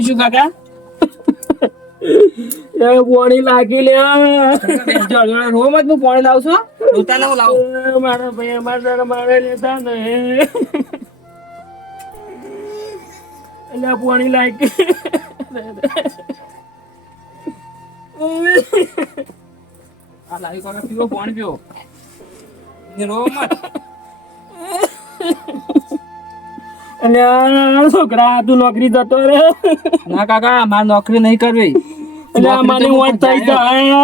શું કાકા પાણી લાગી લે રોમ જ હું પાણી લાવું છું રોતા લાવું લાવું મારા ભાઈ અમારા મારે લેતા ને એટલે પાણી લાગી આ લાવી કાકા પીવો પાણી પીવો રોમ અને છોકરા તું નોકરી જતો રે ના કાકા મારે નોકરી નહીં કરવી એટલે મને વાત થઈ જાય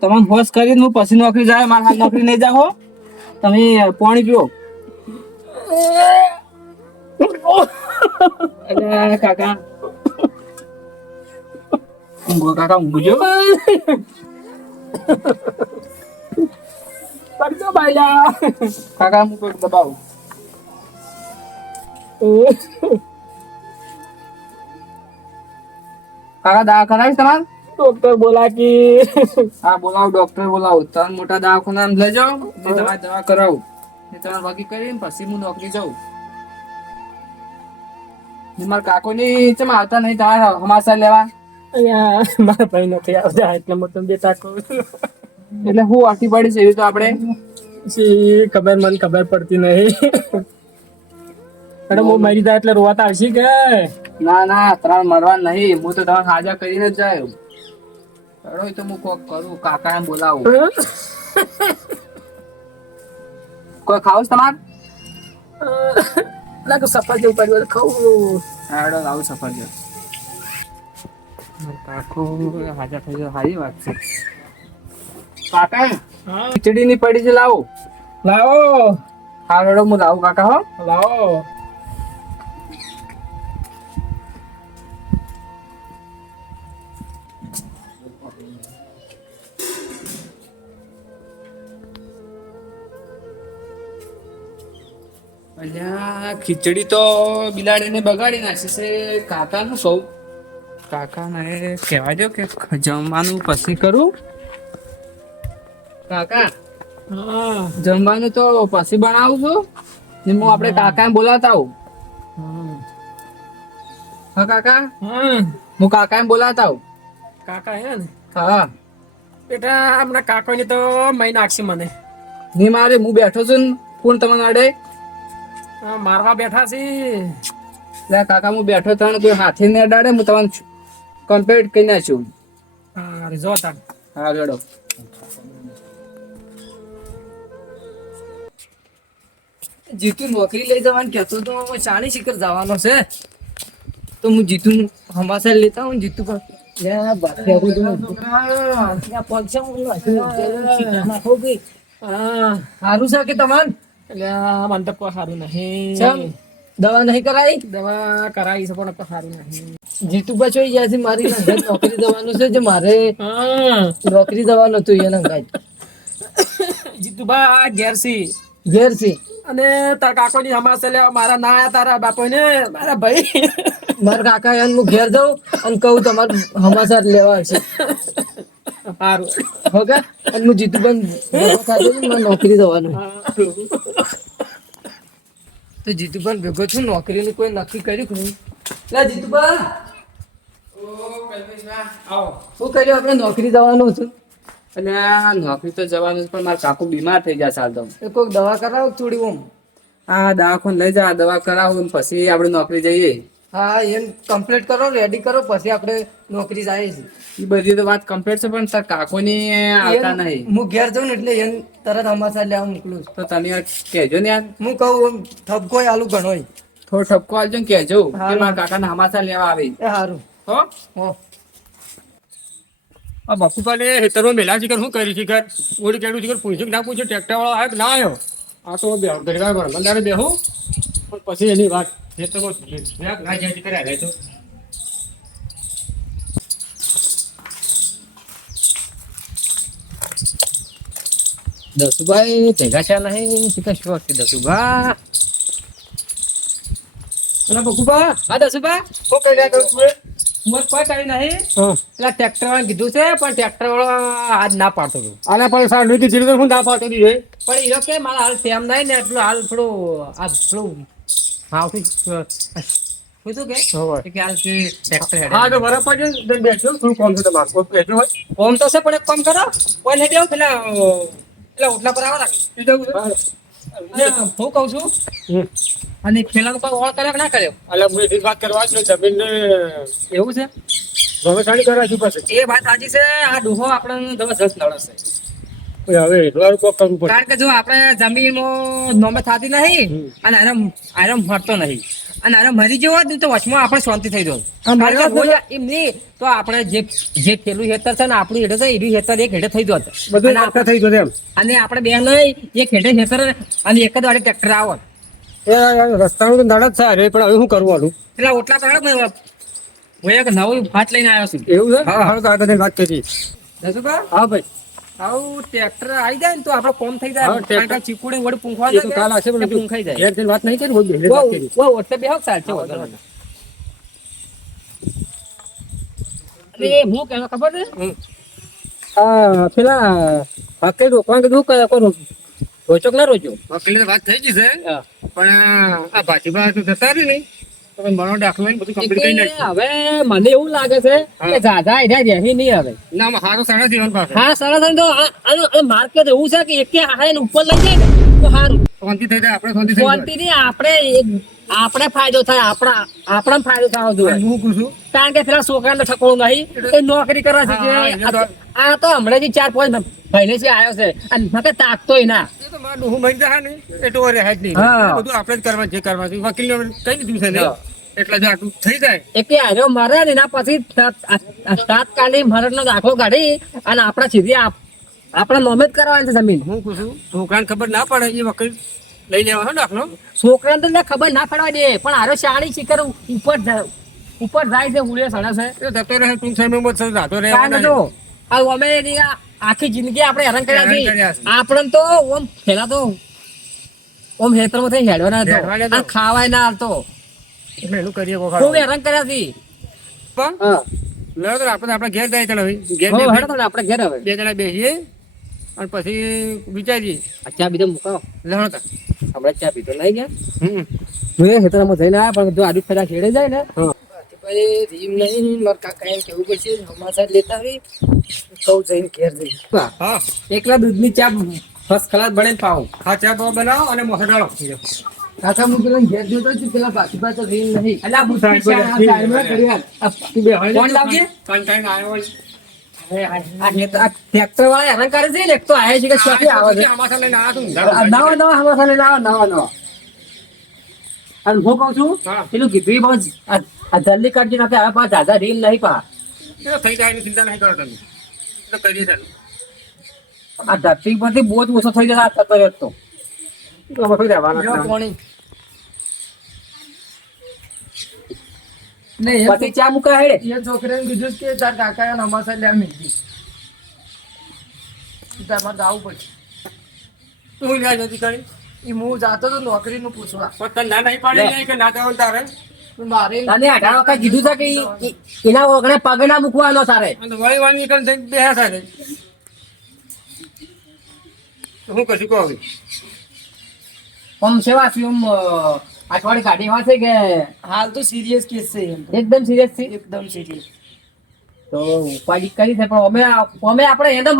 તમે હોશ કરીને હું પછી નોકરી જાય મારે હાલ નોકરી નહીં જાઓ તમે પાણી પીવો અરે કાકા ઊંઘો કાકા ઊંઘજો પડતો બાયલા કાકા હું કોઈ દબાવું કાકા દવા કરાવીશ તમારે ડોક્ટર બોલા કે હા બોલાવો ડોક્ટર બોલાવો તમે મોટા દવાખાના લઈ જાઓ ને તમારે દવા કરાવું ને તમારે બાકી કરીને પછી હું નોકરી જાઉં ને મારા કાકોની ચમ આવતા નહીં તમારે સમાચાર લેવા અહીંયા મારા ભાઈ નથી આવતા એટલે હું તમને બેટા કહું છું એટલે હું આટી પડી છે એવી તો આપણે ખબર મને ખબર પડતી નહીં અરે હું મરી જાય એટલે રોવાત આવશે કે ના ના ત્રણ મરવા નહીં હું તો તમે હાજર કરીને જ જાય ચડો તો હું કોક કરું કાકા બોલાવું કોઈ ખાવ છે તમારે ના તો સફરજન ઉપર ખાવું હાડો લાવું સફરજન કાકો હાજર થઈ જાય સારી વાત છે કાકા ખીચડી ની પડી છે લાવો લાવો હા રેડો હું લાવું કાકા હો લાવો અલ્યા ખીચડી તો બિલાડીને બગાડી નાખી છે કાકાનું સૌ કાકાને કહેવા દો કે જમવાનું પછી કરું કાકા હા જમવાનું તો પછી બનાવું છું ને હું આપણે કાકાને બોલાવતા આવું હા કાકા હું કાકાને બોલાવતા આવું કાકા હે ને હા બેટા હમણાં કાકોની તો મહી નાખશે મને નહીં મારે હું બેઠો છું ને કોણ તમને અડે મારવા બેઠા છે લે કાકા હું બેઠો તને કોઈ હાથે ને અડાડે હું તમને કમ્પ્લીટ કરી નાખ્યું હા જો તાન હા રેડો જીતુ નોકરી લઈ જવાનું કહેતો તો શાણી શિખર જવાનો છે તો હું જીતુ હમાસા લેતા હું જીતુ પર સારું છે કે તમારે મને તો કોઈ સારું નહીં દવા નહીં કરાઈ દવા કરાવી છે પણ કોઈ સારું નહીં જીતુભા ચોઈ ગયા છે મારી નંગાત નોકરી જવાનું છે જે મારે હા નોકરી જવાનું હતું એ નંગાત જીતુભા ઘેર છે ઘેર છે અને તાર કાકોની હમાસે લેવા મારા ના આયા તારા બાપો ને મારા ભાઈ મારા કાકા એને હું ઘેર જાઉં અને કહું તમારે હમાસાર લેવા છે સારું હોગા અને હું જીતુભાઈ ભેગો થતો છું, મારે નોકરી જવાનું તો જીતુભાઈ ભેગો છું નોકરીનું કોઈ નક્કી કર્યું કે નહીં લા જીતુભા આવો શું કર્યું આપણે નોકરી જવાનું હતું અને આ નોકરી તો જવાનું છે પણ મારા કાકુ બીમાર થઈ ગયા ચાલ તો એ કોઈક દવા કરાવો થોડી ઓમ હા દવાખાને લઈ જા દવા કરાવો ને પછી આપણે નોકરી જઈએ હા એમ કમ્પ્લીટ કરો રેડી કરો પછી આપણે નોકરી જઈએ છીએ એ બધી તો વાત કમ્પ્લીટ છે પણ તાર કાકોની આવતા નહીં હું ઘેર જાઉં ને એટલે એને તરત હમાસા લેવા મોકલું તો તમે કહેજો ને યાર હું કહું ઠપકો આલુ ઘણો થોડો ઠપકો આલજો ને કહેજો કે મારા કાકાને હમાસા લેવા આવે એ સારું હો હો આ બાપુ કાલે હેતરો મેલા શિખર શું કરી શિખર ઓડી કેડું શિખર પૂછ્યું કે ના પૂછ્યું ટ્રેક્ટર વાળો આવ્યો કે ના આવ્યો આ તો ઘડીવાર બંધારે બેહું પણ પછી એની વાત હેતરો ના જ્યાં શિખર આવ્યા તો દસુભાઈ ભેગા છે નહીં શિખર શું વખતે દસુભા અને બકુબા હા દસુભા શું કરી રહ્યા કરું તું મત પટાઈ નહીં હા પેલા ટ્રેક્ટર વાળા કીધું છે પણ ટ્રેક્ટર વાળો આજ ના પાડતો હતો આના પણ સારું નથી જીરું હું ના પાડતો દીધો પણ એ કે મારા હાલ ટેમ નહીં ને એટલું હાલ થોડું આ થોડું હા શું કે હોવે. કે હાલ કે ટ્રેક્ટર હેડે. હા તો બરાબર છે ને બેસો થોડું કામ છે તમારે કોઈ બેસો હોય કોમ તો છે પણ એક કામ કરો કોઈ લઈ જાવ પેલા ઓટલા પર આવો રાખી એ જવું છે? હું કહું છું હમ. અને પેલાનો કોઈ ઓળ કર્યો કે ના કર્યો એટલે હું એટલી જ વાત કરવા જ જમીનને એવું છે ગમેસાણી કરવા છું પાસે એ વાત સાચી છે આ ડોહો આપણને જબરજસ્ત નડે છે હવે એટલું કોક કરવું પડે કારણ કે જો આપણે જમીનમાં નોમે થતી નહીં હમ. અને આરામ મરતો નહીં અને આરામ મરી જેવો જ ને તો વચમાં આપણે શાંતિ થઈ જાય હા, કારણ કે મારી વાત હોય એમ નહીં તો આપણે જે પેલું હેતર છે ને આપણું હેઠે છે એનું હેતર એક હેઠે થઈ જોત બધું નાખતા થઈ ગયું એમ અને આપણે બે નહીં એક હેઠે હેતર અને એક જ વાળી ટ્રેક્ટર આવત એ રસ્તાનું તો નડ જ છે અરે પણ હવે શું કરવું આનું એટલે ઓટલા પર હું એક નવું ભાત લઈને આવ્યો છું એવું છે હા હા તો આગળ વાત કરી જસુભા હા ભાઈ આવું ટ્રેક્ટર આવી જાય ને તો આપણે કોમ થઈ જાય હા, ટ્રેક્ટર. કારણ કે ચીકુડી વળી પૂંખવા એ તો કાલ હશે જાય પૂંખાઈ જાય ઘેર જઈને વાત નહીં કરી હોય બેહીને વાત કરી ઓટલે બે ચાલ છે અરે હું કેવા ખબર છે આ પેલા હકે રોકવા કીધું કયા કરો રોચક ના રોજો વકીલે વાત થઈ ગઈ છે હા. પણ આ ભાતીબા તો જતા રહી નહીં તો મારો દાખલો ને બધું કમ્પ્લીટ કરી નાખ્યું હવે મને એવું લાગે છે કે દાદા એના રહી નહીં હવે ના હારો સાડા જીવન પાસે હા સાડા ત્રણ તો માર્કેટ એવું છે કે એકે હાય ઉપર લઈ જાય ને તો સારું શાંતિ થઈ જાય આપણે શાંતિ થઈ જાય ક્વોન્ટિટી આપણે ફાયદો થાય આપણા ફાયદો થવો જોઈએ હું કહું છું કારણ કે પેલા છોકરાને ઠકોણું નહીં એ નોકરી કરવા છે હા, એ તો- આ તો હમણાં થી 4-5 મહિને થી આવ્યો છે અને મકે તાકતોય ના એ તો મારું ડોહું મરી જાય ને એટલું રહે જ નહીં હા. બધું આપણે જ કરવા જે કરવા છે વકીલ કઈ દીધું છે ને હા. એટલે જો આટલું થઈ જાય એટલે આવ્યો મરે ને એના પછી તાત્કાલિક મરણનો દાખલો કાઢી અને આપણા સીધી આપણા નોમે જ કરવાની છે જમીન હું કહું છું છોકરાને ખબર ના પડે એ વકીલ લઈ લેવાનો દાખલો છોકરાને તો ખબર ના પડવા દે પણ આરો શાળી શિખર ઉપર જાય છે ઉડે સડે છે એ જતો રહે ટૂંક સમયમાં જ રાતો રહે કારણ કે જો આ અમે એની આખી જિંદગી આપણે હેરાન કર્યા હેરાન છે કર્યા છે. આપણને તો ઓમ પેલા તો ઓમ હેતરમાં થઈ હેડવા ના હેડવા હતો નતો. અને ખાવાય ના હતો એટલે એનું કરીએ ખૂબ કોખા હેરાન કર્યા છે પણ હા લડો તો આપણે ઘેર જાય ચાલો હવે ઘેર હો, બે હેડો તો ને આપણે ઘેર હવે બે જણા બેસીએ અને પછી વિચારીએ આ ચા બીજો મુકાવો લડો તો આપણે ચા પીતો લઈ ગયા હમ હું એ ખેતરમાં જઈને આવ્યા પણ જો આડું ફેરા ખેડે જાય ને હા. પછી રીમ નહીં મારા કાકા એમ કેવું પડશે હમાસા લેતા આવી કહું જઈને ઘેર જઈ હા એકલા દૂધની ચા ફર્સ્ટ ક્લાસ બને પાવું હા ચા પાવ બનાવો અને મસાલો કાકા હું પેલા ઘેર જોતો છું પેલા બાકી પાસે રીમ નહીં અલા, હું સાઈડમાં તું બે કોણ લાવજે કંટાઈને આવ્યો હોય. ટ્રેક્ટર વાળા હેરાન કરે છે ને એક તો આયા છે કે શોથી આવે છે આમાસા લઈને આવ્યા તું. નવા નવા હમાસા લઈને આવો નવા નવા અને હું કહું છું હા. પેલું કીધું બસ આ જલ્દી કાઢી નાખે હવે પાછા દાદા રીમ નહીં પા એ તો થઈ જાય એની ચિંતા નહીં કરો તમે એ તો કરીએ ચાલો આ ધરતી પરથી બહુ જ ઓછો થઈ જશે આ થતો રહેતો તો આમાં શું રહેવાના જો છે? કોણી પછી ચા મુકા હેડે એ છોકરાને કીધું કે તાર કાકા હમાસા લે મીઠી તમારે જવું પડશે તું ન્યાય નથી કરી એ હું જાતો તો નોકરીનું પૂછવા પણ તને ના નહીં પાડી નહીં કે ના જવાનું તારે પણ મારે તને 18 વખત કીધું છે કે એના ઓગણે પગ ના મૂકવાનો તારે અને વળી વાળી નીકળ થઈને બેહ્યા સાથે તો હું કશું કહું હવે? આમ સેવા છે આમ અઠવાડિયે કાઢી વાત છે કે હાલ તો સિરિયસ કેસ છે એમ એકદમ સિરિયસ છે એકદમ સિરિયસ તો ઉપાડી કરી છે પણ અમે આપણે એને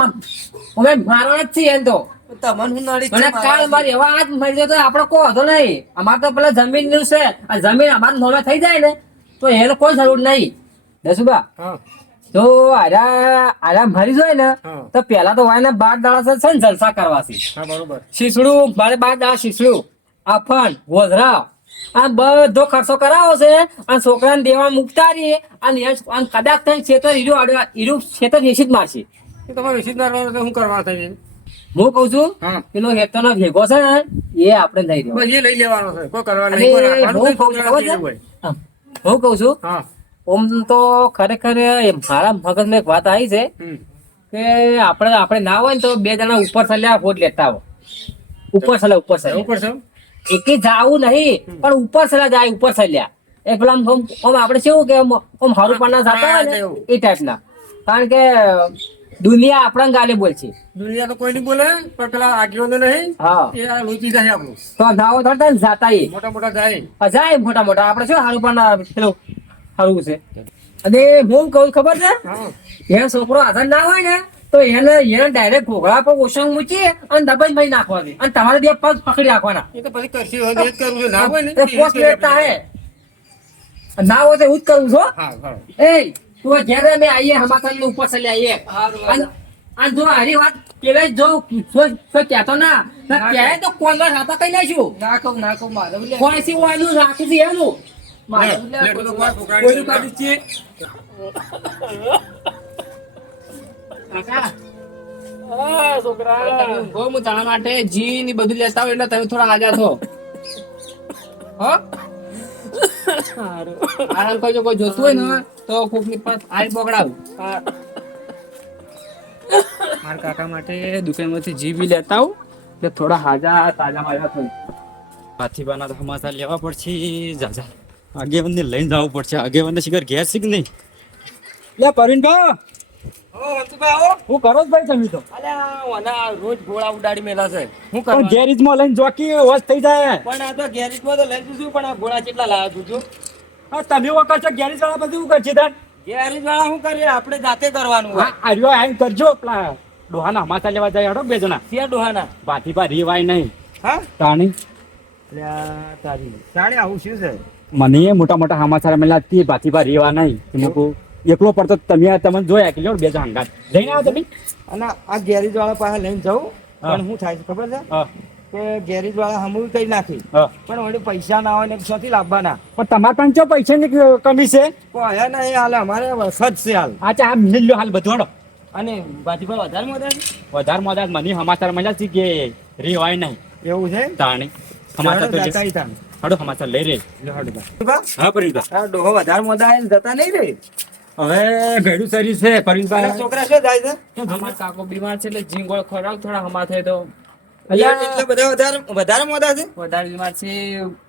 અમે મારવાના જ છીએ એમ તો તમને હું નડી અને કાલ મારી એવા આજ મરી જાય તો આપણે કોઈ વાંધો નહીં અમારે તો પેલા જમીન નું છે આ જમીન અમારે નોમે થઈ જાય ને તો એને કોઈ જરૂર નહીં દસુબા હા જો આરા મરી જાય ને હા. તો પેલા તો વાયને 12 દાડા છે ને જલસા કરવા છે હા બરોબર શીસડું મારે 12 દાડા શીસડું આફન ગોધરા આ બધો ખર્ચો કરાવો છે અને છોકરાને દેવા મુકતા રહીએ અને કદાચ થઈને ખેતર હીરું ખેતર એસી જ મારશે એ તમારે વિશિત ના રહેવાનું તો શું કરવા થાય હું કઉ છું હા પેલો હેતરનો ભેગો છે ને એ આપણે લઈ રહ્યો બસ એ લઈ લેવાનો છે કોઈ કરવા અને નહીં કોઈ રાખવાનું હું નહીં, કઉ કોઈ છું ખબર રાખવાનું છે? હોય. હું કઉ છું હા ઓમ તો ખરેખર મારા મગજમાં એક વાત આવી છે હમ. કે આપણે ના હોય ને તો બે જણા ઉપર સલ્યા ફોટ લેતા આવો ઉપર સલ્યા એવું પડશે એકે જાવું નહીં પણ ઉપર સલ્યા જાય ઉપર સલ્યા એ પેલા આમ આપણે કેવું કે આમ હારું પાના જતા હોય ને એ ટાઈપના કારણ કે દુનિયા આપણા ગાલે બોલશે. દુનિયા તો કોઈ નહીં બોલે પણ પેલા આગેવાનો નહીં હા એ આ લૂંટી જાય આપણું તો નાવો થતા ને જાતા એ મોટા મોટા જાય જાય મોટા મોટા આપણે શું સારું પણ પેલું સારું છે. અને હું કહું ખબર છે હા એ છોકરો હાજર ના હોય ને તો એને ડાયરેક્ટ ઘોઘળા પર ઓછણ મૂકી અને દબાઈ ભાઈ નાખવાની અને તમારે બે પગ પકડી રાખવાના. એ તો પછી કરશે હવે એ જ કરવું છે ના હોય ને એ પોસ્ટ લેતા હે ના હોય તો એવું જ કરવું છો. હા હા એ તું જ્યારે અમે આવીએ હમાકર ઉપર ચલી આવીએ અને જો હારી વાત કેવાય જો કહેતો ના કહેવાય તો કોલર હાથા કઈ લેશું નાખો મારે લે. કોઈથી વાયલું રાખું છે એનું મારે લે, લે. લે, લે, લે, લે, કોઈનું કાઢી છે કાકા તમે ઊંઘો, હું તારા માટે જી ની બધું લેતા હોય એટલે તમે થોડા આજા થો હો આરામ કરજો. કોઈ જોતું હોય ને તો કોક ની પાસે આઈ પકડાવ. મારા કાકા માટે દુકાનમાંથી જી બી લેતા આવું એટલે થોડા હાજા તાજા માજા થાય. હાથીબાના તો સમાચાર લેવા પડશે જાજા આગેવાનને લઈને જવું પડશે આગેવાનને શિખર ગેસ છે કે નહીં લે પરવીનભાઈ હું કરો છો ભાઈ તમે તો રોજ ગોળા ઉડાડી મેલા છે હું પણ ગેરેજમાં લઈને જોકી હોશ થઈ જાય પણ આ તો ગેરેજમાં તો લઈ જશું પણ આ ગોળા કેટલા લાવ્યા તું હા, તમે વખત છો ગેરેજ વાળા બધું શું કરશે તાર ગેરેજ વાળા શું કરીએ આપણે જાતે કરવાનું હોય. હા આર્યો આઈને કરજો પેલા ડોહાના સમાચાર લેવા જાય હડો બે જણા ત્યાં ડોહાના ભાતીભા રીવાય નહીં હા તાણી તારી તાણી આવું શું છે મને મોટા મોટા સમાચાર મળ્યા તે ભાતીભા રીવા નહીં તમે કહું એકલો પડતો તમને જોયા કે લ્યો બે જણા હંગાત જઈને આવો તમે અને આ ગેરેજ વાળા પાસે લઈને જવું હા. પણ શું થાય છે ખબર છે હા કે ગેરેજ વાળા હમું કરી નાખી હા પણ વળી પૈસા ના હોય ને ક્યાંથી લાવવાના પણ તમારે પણ ચો પૈસાની કમી છે કોઈ હે નહીં હાલ અમારે વરસાદ છે હાલ અચ્છા આ મિલ્યો હાલ બધું હડો અને બાજુમાં વધારે વધારે વધારે મોડા મને સમાચાર મળ્યા છે કે રેવાય નહીં એવું છે તાણી સમાચાર તો જતા ઈ તાણ. હડો સમાચાર લઈ રે બા, હા પરવીનભાઈ આ ડોહો વધારે મોડા આવીને જતા નહીં રે હવે ગયડું શરીર છે અને પરવીનભાઈ છોકરા શું જાય છે અમારા કાકો બીમાર છે એટલે જી ગોળ ખવડાવ થોડા હમા થાય તો એટલે બધા વધારે મોડા છે વધારે બીમાર છે.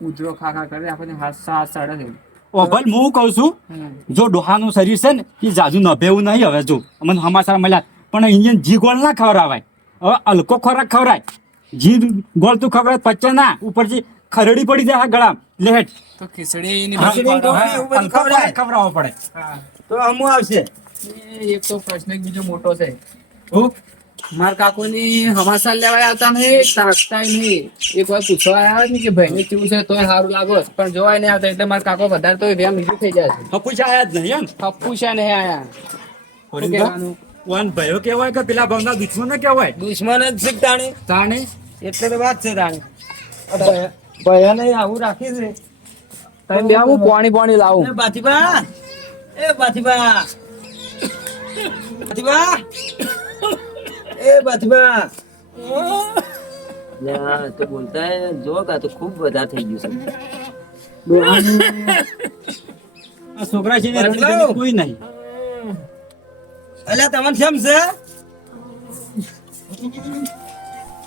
ઉધરો ખા ખા કરે આપણને હાથ સાત સાડા છે. ઓભલ હું કહું છું જો ડોહાનું શરીર છે ને એ જાજુ નભેવું નહીં હવે જો મને સમાચાર મળ્યા પણ અહીંયા જી ગોળ ના ખવડાવાય હવે હલકો ખોરાક ખવડાય જી ગોળ તું ખવડાય પચે ના ઉપરથી ખરડી પડી જાય આ ગળામાં લેટ તો ખીચડી ની હા, બધી ગોળ હા, એવું બધું હલકો ખોરાક ખવડાવવો પડે હા. તો અમુ આવશે એ એક તો પ્રશ્ન એક બીજો મોટો છે. હું મારા કાકોની હમાસાર લેવા આવતા નહીં તાકતા નહીં. એક વાર પૂછવા આવ્યા ને કે ભાઈને કેવું છે તોય સારું લાગો પણ જોવાય નહીં આવતા એટલે મારા કાકો વધારે તો વેમ બીજું થઈ જાય છે. હપુચા આયા જ નહીં એમ પપ્પુ છે નહીં આયા શું કહેવાનું? વન ભયો કેવાય કે પેલા ભાવના દુશ્મન કહેવાય દુશ્મન જ છે તાણી તાણે એટલે તો વાત છે તાણી ભયાને આવું રાખી છે તમે બે હું પાણી લાવું. એ બાથીબા એ બાથીબા બાથીબા એ બાથીબા યા તો બોલતા હે જો કા તો ખૂબ વધારે થઈ ગયું છે આ છોકરા છે ને રડી પરવીનભાઈ. રડી કોઈ નહીં અલ્યા તમને કેમ છે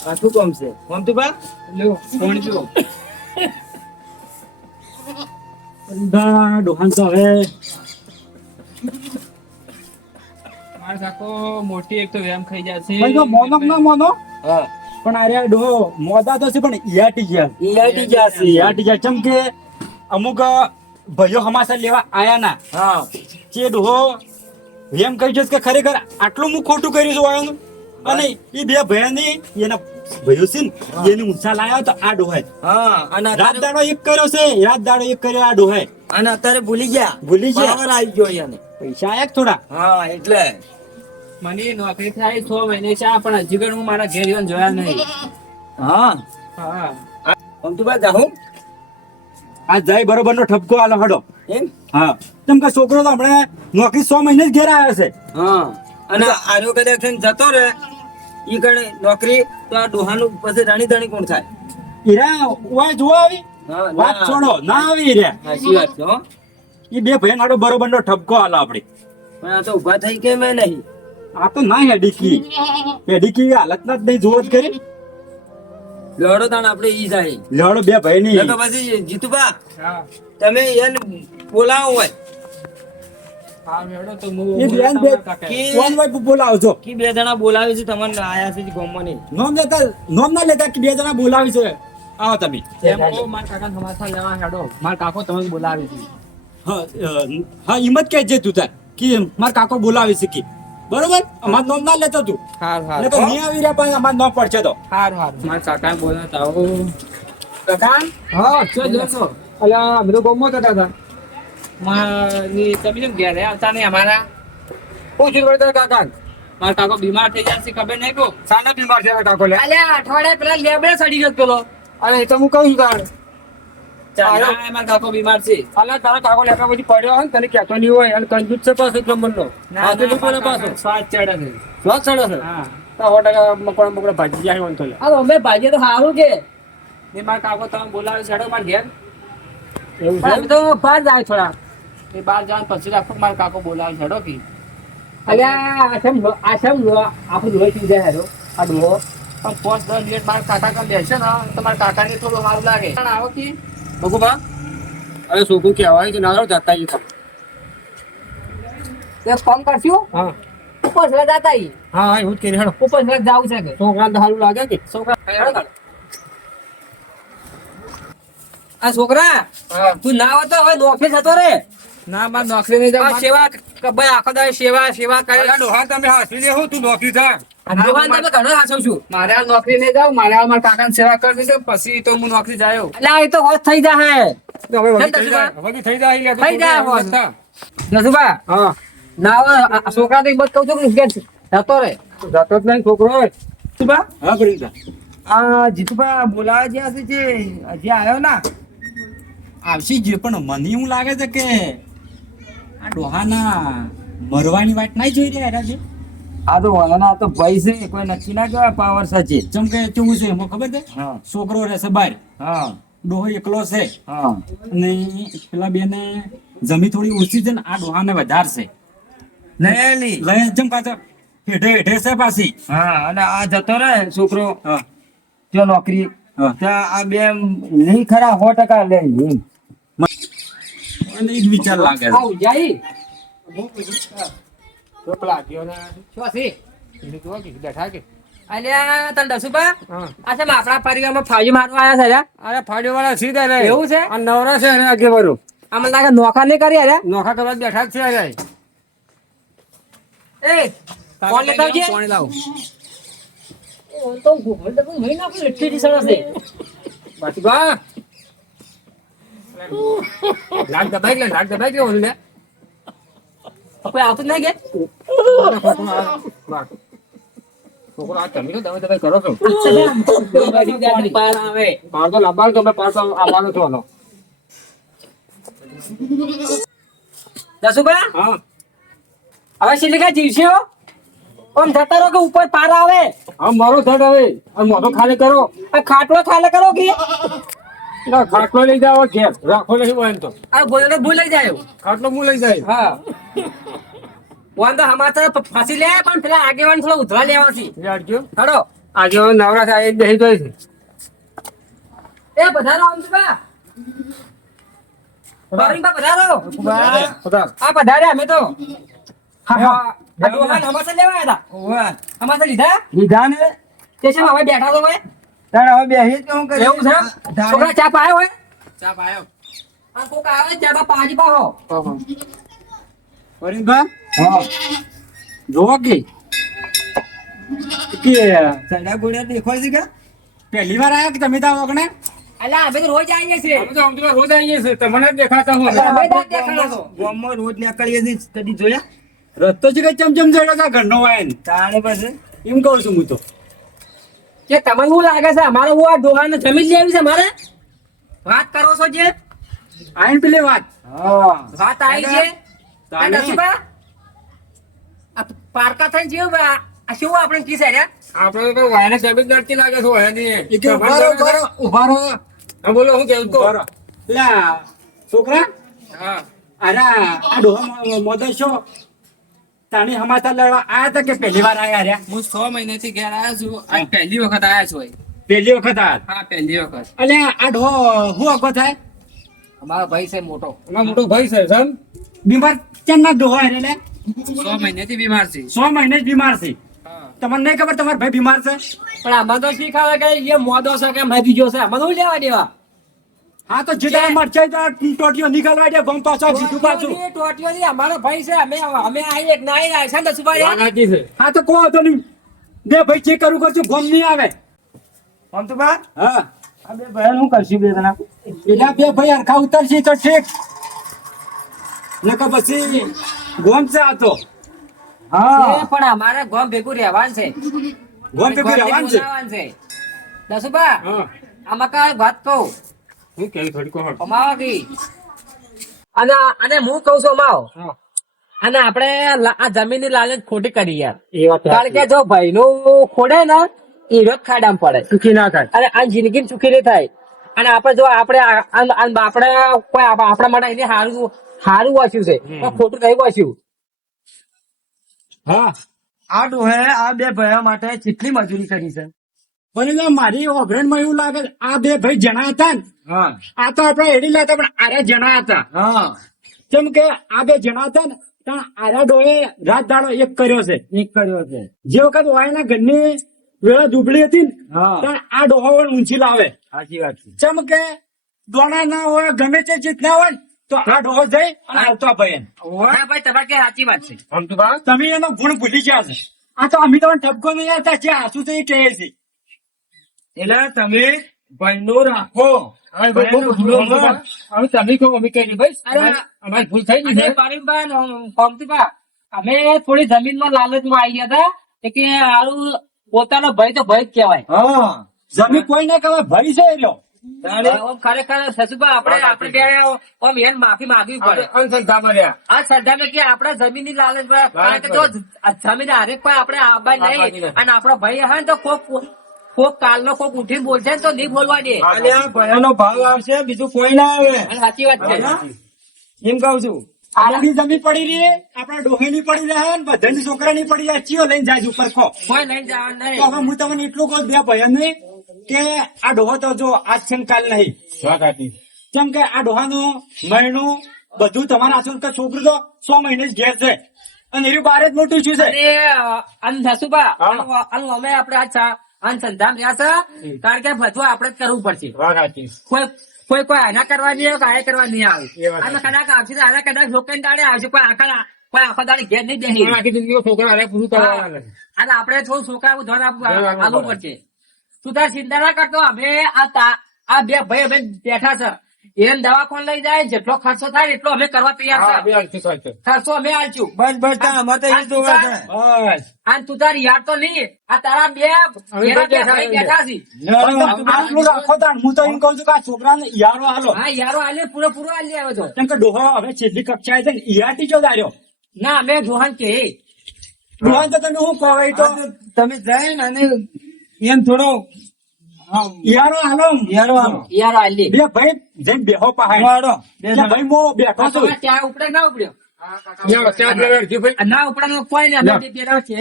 આખું કોમ છે કોમ તું બા લ્યો પાણી પીવો. ડોહાન તો હવે મારા કાકો મોટી એક તો વેમ ખાઈ જાય છે. ભાઈ તો મોનો ના મોનો હા પણ અરે ડોહો મોદા તો છે પણ ઈયાટી ગયા ઈયાટી ગયા છે ઈયાટી ગયા ચમ કે અમુક ભાઈઓ હમાસા લેવા આયા ના હા જે ડોહો એમ કહી છે કે ખરેખર આટલું હું ખોટું કર્યું છું આયાનું અને એ બે ભાઈઓની એના ભાઈઓ છે ને એની ઊંચા લાયા તો આ ડોહાય હા અને રાત અત્યારે દાડો એક કર્યો છે રાત દાડો એક કર્યો આ ડોહાય અને અત્યારે ભૂલી ગયા ભૂલી ગયા. પાવર આવી ગયો એને પૈસા આયા કે થોડા હા એટલે મને નોકરી થાય 6 મહિને છે પણ હજી પણ હું મારા ઘેર જઈને જોયા નહીં. હા હા આમ તું બા જાઉં આ જાય બરોબર નો ઠપકો આલો હડો એમ હા કેમ કે છોકરો તો હમણાં નોકરી 100 મહિને જ ઘેર આવ્યો છે હા અને આર્યો કદાચ થઈને જતો રહે ઈ કણે નોકરી તો આ ડોહાનું પછી રાણી ધણી કોણ થાય ઈરા ઓય જોવા આવી હા, વાત ના. છોડો ના આવી રે સાચી વાત છે હો એ બે ભાઈ નાડો બરોબર નો ઠપકો આલો આપડે પણ આ તો ઊભા થઈ કે મેં નહીં આ તો ના હેડીકી હેડીકી હાલત ના જ નહીં જોવો જ કરી લડો તાણ આપણે ઈ જાય લેવડો બે ભાઈ ની તો પછી જીતુબા હા તમે એને બોલાવો હોય હા મેડો તો એ બેન બે કે- કોણ હોય બોલાવજો કે બે જણા બોલાવે છે તમને આયા છે ગામમાં નહીં નોમ ના લેતા કે બે જણા બોલાવી છે આવો તમે એમ કહો મારા કાકા સમાચાર લેવા હેડો મારા કાકો તમને બોલાવે છે હા હા હિંમત કે છે તું તાર કે માર કાકો બોલાવી છે કે બરોબર અમાર નોમ ના લેતો તું હાર હાર એટલે નહીં આવી રહ્યા પણ અમાર નોમ પડશે તો હાર હાર મારા કાકા બોલાતા આવો કાકા હા શું જોશો અલ્યા અમે તો ગામમાં જતા હતા મારી તમે કેમ ઘેર આવતા નહીં અમારા પૂછ્યું વળી તારા કાકા મારા કાકો બીમાર થઈ જશે ખબર નહીં કો સાના બીમાર છે કાકો લે અલ્યા અઠવાડિયા પેલા લેબડે સડી ગયો પેલો અરે એ તો હું કહું છું તાર ચાલ મારા કાકો બીમાર છે અલ્યા તારા કાકો લેખા પછી પડ્યો હોય ને તને કહેતો નહીં હોય અને કંજૂસ છે પાછો એકલો મનનો આ તો લોકોને પાછો સ્વાદ ચડે છે શ્વાસ ચડે છે હા તો 100% મકોડા ભાજી જાય હોય તો લે હવે અમે ભાગ્ય તો સારું કે ને મારા કાકો તમે બોલાવે છે હેડો મારા ઘેર એવું પણ અમે તો બહાર જાય થોડા એ બહાર જવાનું પછી રાખો મારા કાકો બોલાવે છે હેડો કે અલ્યા આશમ આપણું લોહી પી જાય હેરો આ ડોહો પણ 5-10 મિનિટ મારા કાકા કામ બેસે ને તો મારા કાકાને થોડું સારું લાગે પણ આવો કે બકુબા અરે છોકરું કહેવાય છે ના જાતા ઈ તે ફોન કરશું હા ઉપર સલા જાતા ઈ હા હા એવું જ કરી હેડો ઉપર સલા જાવું છે કે છોકરાને તો સારું લાગે કે છોકરા આ છોકરા હા. તું ના હોતો હવે નોકરી જતો રે ના મારે નોકરી નહીં આ જાવ સેવા ભાઈ આખો દાડો સેવા કરે અલ્યા ડોહા તમે હાસવી દેવું તું નોકરી થા આ જોવાન તમે ઘણો હાચવ છું મારે આ નોકરી નહીં જાવ મારે આ મારા કાકાની સેવા કરવી છે પછી તો હું નોકરી જાયો એટલે આ તો હોશ થઈ જાય હવે વગી થઈ થઈ જાય વગી થઈ જાય થઈ જાય હોશ. નસુબા હા ના હવે આ છોકરા તો એક બત કહું છું કે જતો રે જતો જ નહીં છોકરો હોય જીતુભા હા પડીકા આ જીતુભા બોલાવા જ્યાં છે જે હજી આવ્યો ના આવશે જે પણ મને એવું લાગે છે કે આ ડોહાના મરવાની વાત નહીં જોઈ રહ્યા રાજી આ તો વાલાના તો ભાઈ છે કોઈ નક્કી ના કહેવાય પાવર સાચે જેમ કે કેવું છે એમાં ખબર છે હા છોકરો રહેશે બહાર હા ડોહો એકલો છે હા અને પેલા બેને જમી થોડી ઓછી છે ને આ ડોહાને વધારશે નયેલી લય જેમ પાછો હેઠે હેઠે છે પાછી હા અને આ જતો રહે છોકરો હા જો નોકરી હા. ત્યાં આ બે નહીં ખરા 100% લે એમ. અને એક વિચાર લાગે છે આવ જાય તો પેલા ગયો ને શું છે એને જોવા કે બેઠા કે અલ્યા તને દસુબા હા આ છે આપણા પરિવારમાં ફાજી મારવા આવ્યા છે લ્યા. અરે ફાડ્યો વાળા સીધા રે એવું છે? આ નવરા છે અને આગેવારો આ મને લાગે નોખા નહીં કરી અરે નોખા કરવા જ બેઠા જ છે અરે એ કોણ લેતા આવજે પાણી લાવો એ તો ઘુમડ તો નહીં નાખું એટલી જ સરસ છે બાકી બા લાગ દબાઈ ગયો ઓલે કોઈ આવતું જ નહીં કે છોકરો આ તમે તો દબાઈ કરો છો પાર આવે પાર તો લાંબા તમે પાર તો આવવાનો છો હાલો દસુબા હા હવે શિલિકા જીવશે હો ઓમ જતા રહો કે ઉપર પાર આવે હા મારો થડ હવે આ મોઢો ખાલી કરો આ ખાટલો ખાલે કરો કે ના ખાટલો લઈ જાવ ઘેર રાખો નહીં હોય એમ તો આ ગોળને ભૂલાઈ જાય ખાટલો હું લઈ જાય હા વન તો હમાતા ફસી લે પણ પેલા આગેવાન થોડો ઉધરા લેવા છે યાડજો હડો આજે હવે નવરા થાય બેસી જાય છે એ પધારો અમથબા બારીંબા પધારો પધાર આ પધારે અમે તો હા હા આ ડોહાને હમાસા લેવા આવ્યા ઓવે. હતા હમાસા લીધા લીધા ને તે છે હવે બેઠા તો હોય તારે હવે બેસી જ કેવું કરે એવું છે છોકરા ચા પાયો હોય ચા પાયો આ કોક આવે ચા બા પાજી પાહો પરીનભા હા જોવો કે સડા ગોળિયા દેખાય છે કે પહેલી વાર આયા કે તમે તો આ વખણે અલા અમે તો રોજ આવીએ છીએ અમે તો અમદાવાદ રોજ આવીએ છીએ તમને જ દેખાતા હોય અમે દાંત દેખાડો છો ગામમાં રોજ નીકળીએ છીએ કદી જોયા રસ્તો છે કે ચમચમ જડ્યો હતા ઘરનો વાયન તાણે પછી એમ કહું છું હું તો કે તમને શું લાગે છે અમારે હું આ ડોહાને જમીન લેવી છે મારે વાત કરો છો જે આઈન પેલી વાત હા વાત આવી છે તાને. આ નસીબા આ પારકા થઈને જેવું બા આ શું આપણે કી છે આપણે તો વાયને જમીન નડતી લાગે છે હોય નહીં એ કે ઉભા રહો હા બોલો હું કેવું કહો પેલા છોકરા હા અરે આ ડોહા મોદશો તાણી હમાસા લડવા આયા હતા કે પહેલી વાર આયા રહ્યા હું 6 મહિનાથી ઘેર આવ્યો છું આ પહેલી વખત આવ્યા છું અહીં. પહેલી વખત આયા હા પહેલી વખત એટલે આ ડોહો હું અગો થાય અમારો ભાઈ છે મોટો અમારો મોટો ભાઈ છે સમ બીમાર કેમ ના ડોહો રે લે 6 મહિનેથી બીમાર છે 6 મહિને જ બીમાર છે તમને નહીં ખબર તમારો ભાઈ બીમાર છે પણ આમાં તો શીખાવે કે એ મોદો છે કે મરી ગયો છે આમાં તો લેવા દેવા હા તો જે તારે મરચાઈ તો ટોટીઓ નીકળવા દે ગમ પાછા બીજું પાછું એ ટોટીઓની અમારો ભાઈ છે અમે આવીએ કે ના આવીએ છે ને સુભાઈ વાત સાચી છે. હા તો કહો તો નહીં બે ભાઈ ચેક કરું કરશું ગમ નહીં આવે આમ તો બા હા આ બે ભાઈ શું કરશું બે જણા પેલા બે ભાઈ હરખા ઉતરશે તો ઠીક નકર પછી ગોમ છે આ તો એ પણ અમારે ગોમ ભેગું રહેવાનું છે ગોમ ભેગું રહેવાનું છે બોલાવવાનું છે દસુબા હા આમાં કઈ વાત કહું હું કેવી થોડી કહો અમાવો કી અને હું કઉ છું અમાવો હા અને આપણે આ જમીન ની લાલચ ખોટી કરી યાર એ વાત કારણ કે જો ભાઈ નું ખોડે ને એ રોજ ખાડામાં પડે સુખી ના થાય અને આ જિંદગી સુખી નહીં થાય અને આપણે જો આપણે કોઈ આપણા માટે એને સારું સારું વાંચ્યું છે પણ ખોટું નહીં વાંચ્યું હા આ ડોહે આ બે ભાઈઓ માટે કેટલી મજૂરી કરી છે પણ એટલે મારી ઓભરણમાં એવું લાગે છે, આ બે ભાઈ જણા હતા ને હા આ તો આપણે એડી લાતા પણ આરે જણા હતા હા કેમ કે આ બે જણા હતા ને ત્યાં આરા ડોએ રાત દાડો એક કર્યો છે એક કર્યો છે જે વખત વાયના ઘરની વેળા દુબળી હતી ને હા ત્યાં આ ડોહો ઊંચી લાવે સાચી વાત છે જેમ કે દોણા ના હોય ગમે તે ચીજ ના હોય ને તો આ ડોહો જઈ અને આવતો ભાઈ હા ભાઈ તમારે કે સાચી વાત છે આમ તો બા તમે એનો ગુણ ભૂલી ગયા છે આ તો અમે તમને ઠપકો નહીં આવતા જે આસુ છે એ કહે છે એટલે તમે ભાઈનું રાખો હવે તમે કહો અમે કઈ ભાઈ અરે, અમારી ભૂલ થઈ ગઈ છે અને પારીબા ને કોમતીબા, અમે થોડી જમીનમાં લાલચમાં આવી ગયા હતા કે હારું પોતાનો ભાઈ તો ભાઈ જ કહેવાય હા જમી કોઈ ના કહેવાય ભાઈ છે એનો આમ ખરેખર સસુભા આપણે બે આમ એને માફી માંગવી પડે અંધશ્રદ્ધા બન્યા આ શ્રદ્ધા ને કે આપણા જમીન ની લાલચ કારણ કે જો જમીન હરેક કોઈ આપણે આબાદ નહીં અને આપણો ભાઈ હોય ને તો કોક કાલનો કોક ઉઠીને બોલશે ને તો નહીં બોલવા દે અને આ ભાઈઓનો ભાવ આવશે બીજું કોઈ ના આવે અને સાચી વાત છે એમ કઉ છું આપણી જમી પડી રહી આપણા ડોહી ની પડી રહે ને બધાની છોકરા ની પડી રહે ચિયો લઈને જાય ઉપર ખો કોઈ લઈ જવા તો નહીં હવે હું તમને એટલું કહું બે ભાઈ નહીં કે આ ડોહો તો જો આજ છે ને કાલ નહીં વાત સાચી કેમ કે આ ડોહાનું મહિનું બધું તમારા આસુ કે છોકરું તો 100 મહિને જ ઘેર છે અને એનું બાર જ મોટું શું છે અને સસુભા અમે આપણે આ સંધામ રહ્યા છે કારણ કે બધું આપણે જ કરવું પડશે વાત સાચી કોઈ આના કરવા નહીં આવે આયા કરવા નહીં આવે એ વાત અને કદાચ આવશે તો આના કદાચ લોકોને દાડે આવશે કોઈ આખો દાડે ઘેર નહીં બેસી આખી જિંદગી છોકરા હારે પૂરું કરવાના હા. નથી. અને આપણે થોડું છોકરાનું ધ્યાન ધ્યાન આપવું આપવું પડશે તું તાર ચિંતા ના કરતો અમે આ બે ભાઈ અમે બેઠા છે એને દવાખાને લઈ જાય જેટલો ખર્ચો થાય એટલો અમે કરવા હા, તૈયાર બે છે હાલથી સાચું. ખર્ચો અમે આલશું બસ બસ તા અમારે તો એ જ જોવે છે બસ અને તું તાર યાદ તો નહીં આ તારા બે ઘેરા બેઠા ભાઈ બેઠા છે આટલું રાખો તાણ. હું તો એમ કહું છું કે આ છોકરાને યારો હાલો હા યારો આલે પૂરો આલી આવે તો કેમ કે ડોહો હવે છેલ્લી કક્ષાએ છે ને ઈયાથી જો દાર્યો ના અમે જોહાન કે ડોહાને તો તમે હું કહો એ તો આ તો તમે જાય ને અને એમ થોડો યારો હાલો યારો આવો યારો આલી બે ભાઈ જેમ બેહો પહાડ વાળો બે કે ભાઈ મો બેઠો છું તમારે ત્યાં ઉપડે ના ઉપડ્યો લ્યો, ત્યાં જ લેવા અડધી ભાઈ. ના ઉપડાનો કોઈ નહીં અમે બે પેલા છે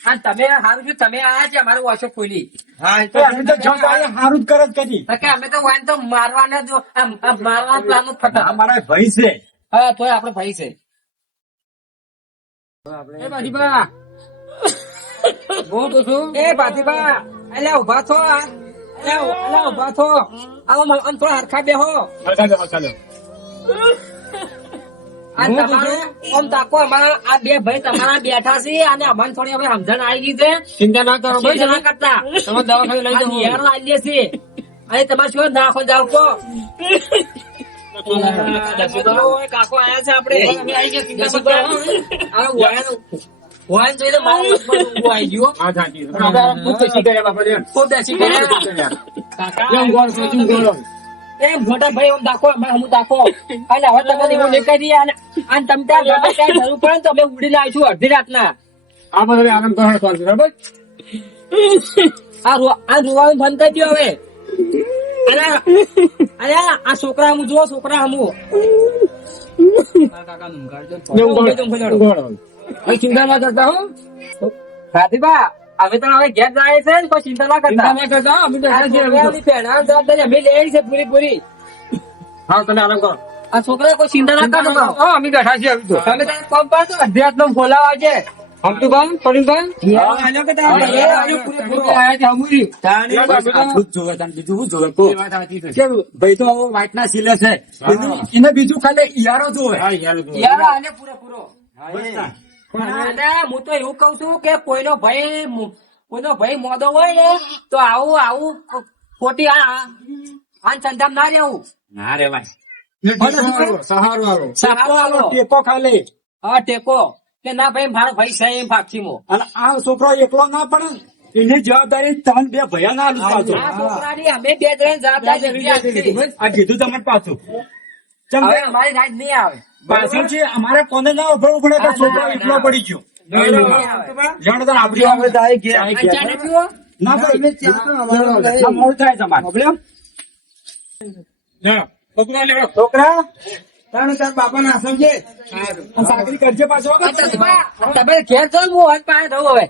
અને તમે સારું છે તમે આયા છે અમારું ઓછો ખોલી હા એ તો અમે તો જો તારે હારું જ કરે જ કરી તો કે અમે તો વાન તો મારવાના જ મારવાના પ્લાન જ ફટા અમારા ભાઈ છે હા તોય આપણે ભાઈ છે એ બાજીબા. હું તો છું. એ ભાતીબા અલ્યા ઉભા થો અલ્યા ઉભા થો આમ થોડા હરખા બેહો ચાલો, ચાલો. આ તમારે આમ તાકો અમારા આ બે ભાઈ તમારા બેઠા છે અને અમને થોડી હવે સમજણ આવી ગઈ છે ચિંતા ના કરો ભાઈ ચિંતા ના કરતા તમે દવાખાને લઈ આ જાઓ. યાર આલીએ છે અને તમારે શું નાખો જાવ કો કાકો આયા છે આપણે અમે આવી ગયા ચિંતા મત કરો. આ વાયન જોઈને મારું મત ઊંઘું આવી ગયું હા, સાચી. આપણે ખૂબ બેસી ગયા બાપા રે. ખૂબ બેસી ગયા કાકા કેમ ગોળ છો, કેમ ગોળ? એ મોટા ભાઈ આમ દાખો અમે હું દાખો અને હવે તમે એવું નહીં કરી અને તમે ત્યાં ગમે ત્યાં જરૂર પડે ને તો અમે ઉડીને આવીશું અડધી રાતના આ બધા આરામ કરો, શાંતિ, બરાબર? આ રોવાનું બંધ કરી દો હવે અરે આ છોકરા હું જુઓ છોકરા હમું ગોળ. હવે ચિંતા ના કરતા હો. રાધીબા અમે તો હવે ઘેર જાય છે ને કોઈ ચિંતા ના ચિંતા કરતા ના કરતા, અમે તો આ હારે છીએ, અમે તો. છોકરાઓની પહેણાની જવાબદારી અમે લઈ છે પૂરી હા, તમે આરામ કરો. આ છોકરા કોઈ ચિંતા ના કરો હા, અમે બેઠા છીએ હવે તો. તમે તારે પગ પાડો અધ્યાત્મ નો બોલાવા છે હમતુભાઈ, પરીમભાઈ? આલ્યો કે તારે? પૂરેપૂરો આયા છે અમુરી. તાણી આટલું જ જોવે તને બીજું શું જોવે કહો. એ વાત સાચી છે. કેમ ભાઈ તો હવે વાટના સિલે છે એને બીજું ખાલી ઈયારો જોવે. હા, યાર તો. યાર આને પૂરેપૂરો બસ તાર. અને હું તો એવું કઉ છું કે કોઈનો ભાઈ મોદો હોય ને તો આવું ખોટી આન સંધામ ના રહેવું. ના રે ભાઈ સહારો આલો. સહારો આલો. ટેકો ખાલી. હા ટેકો કે ના ભાઈ મારો ભાઈ છે એમ ભાગથી મો અને આ છોકરો એકલો ના પડે ને, એની જવાબદારી ત્રણ બે ભયા ના આલું પાછું. આ છોકરાની અમે બે જણ જવાબદારી લીધી આજથી. આ કીધું તમને પાછું ચમ હવે ભાઈ, અમારી રાત નહીં આવે પાછળ છે અમારે કોને ના ઉભરવું પડે કે છોકરો એકલો પડી ગયો. જાણો તો આપડી આપણે તારે ઘેર. આ ચા નથી પીવો? ના ભાઈ ભાઈ ના મોડું થાય તમારે. જા, છોકરા લેવો. છોકરા તાણે તાર બાપા ના સમજે સાકરી કરજે પાછો. તમે ઘેર ચાલ હું હાથ પાસે રહું હવે